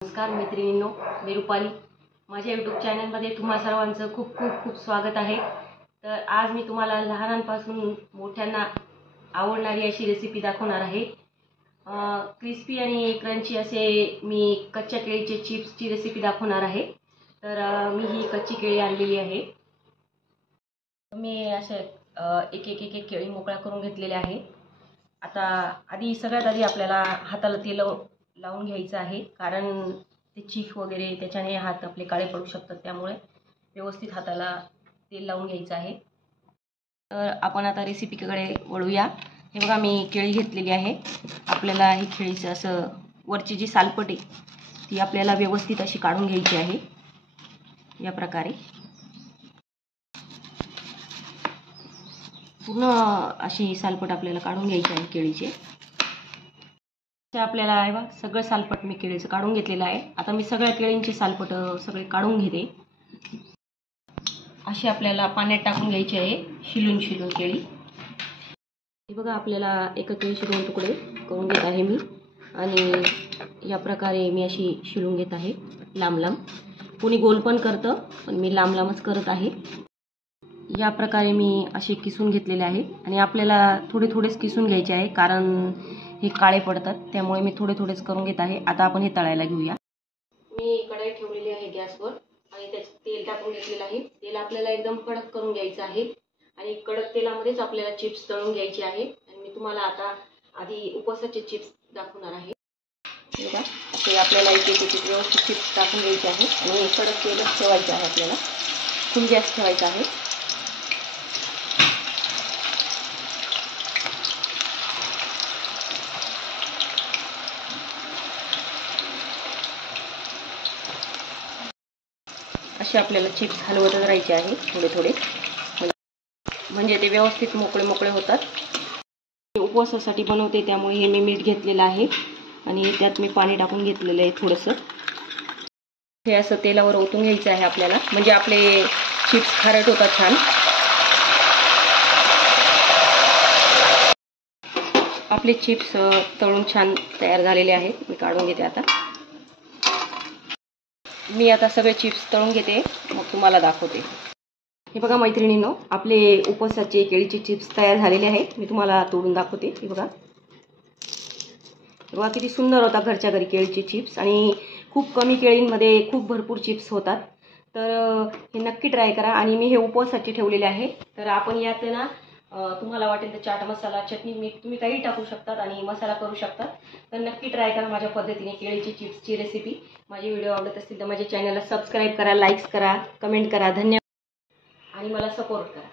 नमस्कार मैत्रिणींनो, मी रुपाली. माझ्या यूट्यूब चॅनलमध्ये तुम्हा सर्वांचं खूप खूप खूप स्वागत आहे. तर आज मी तुम्हाला लहानांपासून मोठ्यांना आवडणारी अशी रेसिपी दाखवणार आहे. क्रिस्पी आणि क्रंची असे मी कच्च्या केळीचे चिप्सची रेसिपी दाखवणार आहे. तर मी ही कच्ची केळी आणलेली आहे. मी असे एक एक एक एक केळी मोकळ्या करून घेतलेले आहे. आता सगळ्यात आधी आपल्याला हाताला तेल लावून घ्यायचं आहे, कारण ते चीक वगैरे त्याच्याने हात आपले काळे पडू शकतात. त्यामुळे व्यवस्थित हाताला तेल लावून घ्यायचं आहे. तर आपण आता रेसिपीकडे वळूया. हे बघा, मी केळी घेतलेली आहे. आपल्याला ही केळीचं असं वरची जी सालपट आहे ती आपल्याला व्यवस्थित अशी काढून घ्यायची आहे. या प्रकारे पूर्ण अशी सालपट आपल्याला काढून घ्यायची आहे केळीचे. आपल्याला आहे बघा, सगळं सालपट मी केळीचं काढून घेतलेलं आहे. आता मी सगळ्या केळींची सालपट सगळे काढून घेते. अशी आपल्याला पाण्यात टाकून घ्यायची आहे, शिलून शिलून केळी. हे बघा, आपल्याला एका केळीचे 2 तुकडे करून घेत आहे मी, आणि या प्रकारे मी अशी शिलून घेत आहे लांब लांब. कोणी गोल पण करतं, पण मी लांब लांबच करत आहे. या प्रकारे मी असे किसून घेतलेले आहे, आणि आपल्याला थोडे थोडेच किसून घ्यायचे आहे, कारण हे काळे पडतात. त्यामुळे मी थोडे थोडेच करून घेत आहे. आता आपण हे तळायला घेऊया. मी कढई ठेवलेली आहे गॅसवर, आणि त्याच्यात तेल टाकून घेतलेलं आहे. तेल आपल्याला एकदम कडक करून घ्यायचं आहे, आणि कडक तेलामध्येच आपल्याला चिप्स तळून घ्यायचे आहे. आणि मी तुम्हाला आता आधी उपवासाचे चिप्स दाखवणार आहे. बघा, ते आपल्याला एक एक एक व्यवस्थित चिप्स टाकून घ्यायचे आहे, आणि कडक तेलच ठेवायचे आहे. आपल्याला फुल गॅस ठेवायचा आहे. असे आपल्याला चिप्स हलवतच राहायचे आहे थोडे थोडे, म्हणजे ते व्यवस्थित मोकळे मोकळे होतात. उपवासासाठी बनवते, त्यामुळे हे मी मीठ घेतलेलं आहे, आणि त्यात मी पाणी टाकून घेतलेलं आहे थोडंसं. हे असं तेलावर ओतून घ्यायचं आहे आपल्याला, म्हणजे आपले चिप्स खारट होतात छान. आपले चिप्स तळून छान तयार झालेले आहेत. मी काढून घेते आता. मी आता सगळे चिप्स तळून घेते, मग तुम्हाला दाखवते. हे बघा मैत्रिणींनो, आपले उपवासाचे केळीचे चिप्स तयार झालेले आहेत. मी तुम्हाला तोडून दाखवते. हे बघा, बघा किती सुंदर होता घरच्या घरी केळीचे चिप्स, आणि खूप कमी केळींमध्ये खूप भरपूर चिप्स होतात. तर हे नक्की ट्राय करा. आणि मी हे उपवासाचे ठेवलेले आहे. तर आपण यात ना तुम्हाला वाटेल तर चाट मसाला, चटणी, मीठ तुम्ही काही टाकू शकतात, आणि मसाला करू शकतात. तर नक्की ट्राय करा माझ्या पद्धतीने केळीची चिप्सची रेसिपी. माझे व्हिडिओ आवडत असतील तर माझ्या चॅनलला सबस्क्राईब करा, लाईक्स करा, कमेंट करा. धन्यवाद, आणि मला सपोर्ट करा.